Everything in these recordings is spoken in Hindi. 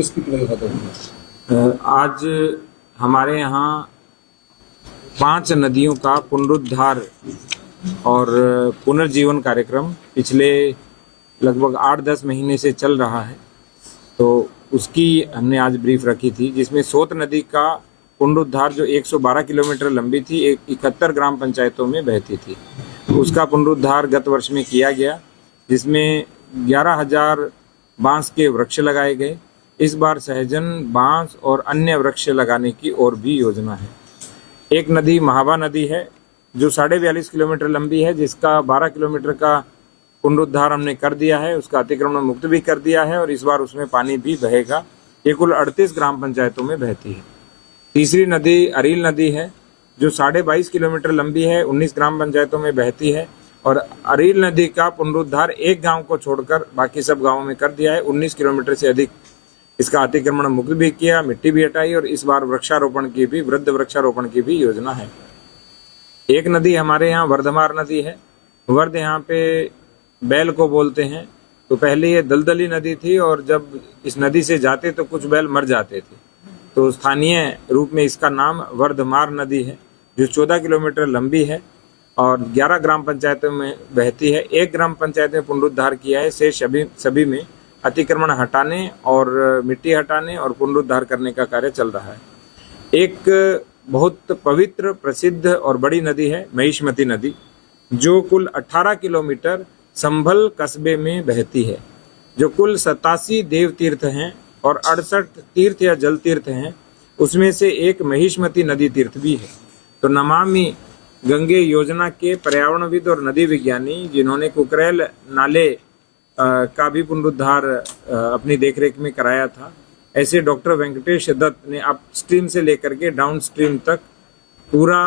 इसकी प्रयोग होता है? आज हमारे यहाँ 5 नदियों का पुनरुद्धार और पुनर्जीवन कार्यक्रम पिछले लगभग 8-10 महीने से चल रहा है। तो उसकी हमने आज ब्रीफ रखी थी, जिसमें सोत नदी का पुनरुद्धार जो 112 किलोमीटर लंबी थी, 71 ग्राम पंचायतों में बहती थी, उसका पुनरुद्धार गत वर्ष में किया गया, जिसमें 11,000 बांस के वृक्ष लगाए गए। इस बार सहजन, बांस और अन्य वृक्ष लगाने की और भी योजना है। एक नदी महाबा नदी है जो 42.5 किलोमीटर लंबी है, जिसका 12 किलोमीटर का पुनरुद्धार हमने कर दिया है, उसका अतिक्रमण मुक्त भी कर दिया है और इस बार उसमें पानी भी बहेगा। ये कुल 38 ग्राम पंचायतों में बहती है। तीसरी नदी अरील नदी है जो 22.5 किलोमीटर लंबी है, 19 ग्राम पंचायतों में बहती है और अरील नदी का पुनरुद्धार एक गांव को छोड़कर बाकी सब गांवों में कर दिया है। 19 किलोमीटर से अधिक इसका अतिक्रमण मुक्त भी किया, मिट्टी भी हटाई और इस बार वृक्षारोपण की भी, वृद्ध वृक्षारोपण की भी योजना है। एक नदी हमारे यहाँ वर्धमार नदी है। वर्ध यहाँ पे बैल को बोलते हैं। तो पहले ये दलदली नदी थी और जब इस नदी से जाते तो कुछ बैल मर जाते थे, तो स्थानीय रूप में इसका नाम वर्धमार नदी है, जो 14 किलोमीटर लंबी है और 11 ग्राम पंचायतों में बहती है। 1 ग्राम पंचायत में पुनरुद्धार किया है, शेष सभी में अतिक्रमण हटाने और मिट्टी हटाने और पुनरुद्धार करने का कार्य चल रहा है। एक बहुत पवित्र, प्रसिद्ध और बड़ी नदी है महिष्मती नदी, जो कुल 18 किलोमीटर संभल कस्बे में बहती है, जो कुल 87 देव तीर्थ हैं और 68 तीर्थ या जल तीर्थ हैं। उसमें से एक महिष्मती नदी तीर्थ भी है। तो नमामि गंगे योजना के पर्यावरणविद और नदी विज्ञानी, जिन्होंने कुकरेल नाले का भी पुनरुद्धार अपनी देखरेख में कराया था, ऐसे डॉक्टर वेंकटेश दत्त ने अप स्ट्रीम से लेकर के डाउन स्ट्रीम तक पूरा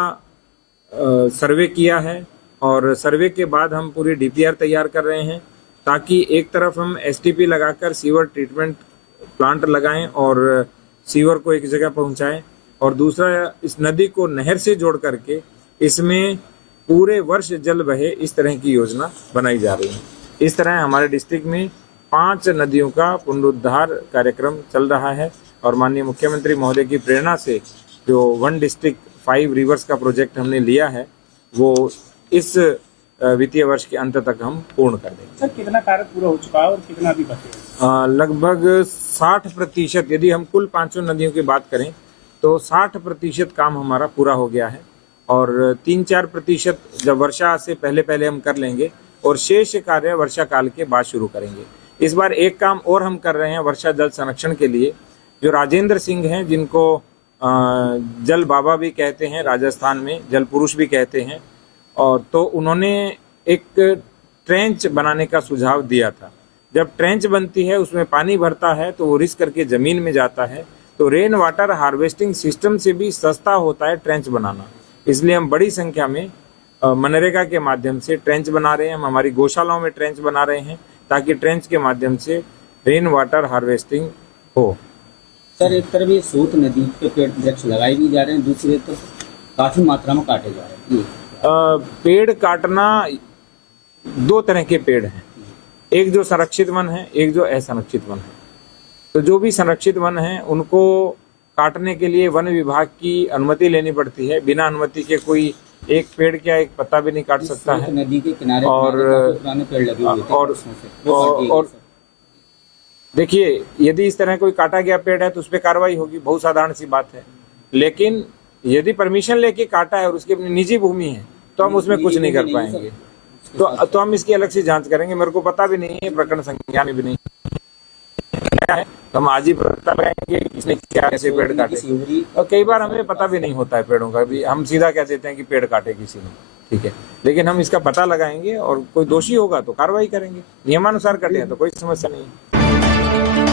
सर्वे किया है और सर्वे के बाद हम पूरी डीपीआर तैयार कर रहे हैं, ताकि एक तरफ हम एसटीपी लगाकर सीवर ट्रीटमेंट प्लांट लगाएं और सीवर को एक जगह पहुंचाएं, और दूसरा इस नदी को नहर से जोड़ करके इसमें पूरे वर्ष जल बहे, इस तरह की योजना बनाई जा रही है। इस तरह हमारे डिस्ट्रिक्ट में 5 नदियों का पुनरुद्धार कार्यक्रम चल रहा है और माननीय मुख्यमंत्री महोदय की प्रेरणा से जो 1 डिस्ट्रिक्ट 5 रिवर्स का प्रोजेक्ट हमने लिया है, वो इस वित्तीय वर्ष के अंत तक हम पूर्ण कर देंगे। सर, कितना कार्य पूरा हो चुका है और कितना अभी बचा? लगभग 60%, यदि हम कुल 5 नदियों की बात करें तो 60% काम हमारा पूरा हो गया है और 3-4% जब वर्षा से पहले हम कर लेंगे और शेष कार्य वर्षा काल के बाद शुरू करेंगे। इस बार एक काम और हम कर रहे हैं वर्षा जल संरक्षण के लिए। जो राजेंद्र सिंह हैं, जिनको जल बाबा भी कहते हैं, राजस्थान में जल पुरुष भी कहते हैं, और तो उन्होंने एक ट्रेंच बनाने का सुझाव दिया था। जब ट्रेंच बनती है, उसमें पानी भरता है तो वो रिस करके ज़मीन में जाता है, तो रेन वाटर हार्वेस्टिंग सिस्टम से भी सस्ता होता है ट्रेंच बनाना। इसलिए हम बड़ी संख्या में मनरेगा के माध्यम से ट्रेंच बना रहे हैं। हम हमारी गौशालाओं में ट्रेंच बना रहे हैं ताकि ट्रेंच के माध्यम से रेन वाटर हार्वेस्टिंग हो। सर, एक तरफ ये सोत नदी पे पेड़ वृक्ष लगाए भी जा रहे हैं, दूसरे तरफ काफ़ी मात्रा में काटे जा रहे हैं। पेड़ काटना 2 तरह के पेड़ हैं, एक जो संरक्षित वन है, एक जो असंरक्षित वन है। तो जो भी संरक्षित वन है उनको काटने के लिए वन विभाग की अनुमति लेनी पड़ती है। बिना अनुमति के कोई एक पेड़ क्या एक पत्ता भी नहीं काट सकता है। नदी के किनारे और पुराने पेड़ लगे हुए थे, और देखिए, यदि इस तरह कोई काटा गया पेड़ है तो उस पर कार्रवाई होगी, बहुत साधारण सी बात है। लेकिन यदि परमिशन लेके काटा है और उसकी अपनी निजी भूमि है तो हम उसमें कुछ नहीं कर पाएंगे। तो हम इसकी अलग से जांच करेंगे। मेरे को पता भी नहीं है, प्रकरण संज्ञान में भी नहीं है, तो हम आज ही पता लगाएंगे किसने क्या कैसे पेड़ काटे। और कई बार हमें पता भी नहीं होता है पेड़ों का भी, हम सीधा कह देते हैं कि पेड़ काटे किसी ने, ठीक है। लेकिन हम इसका पता लगाएंगे और कोई दोषी होगा तो कार्रवाई करेंगे। नियमानुसार कटे हैं तो कोई समस्या नहीं है।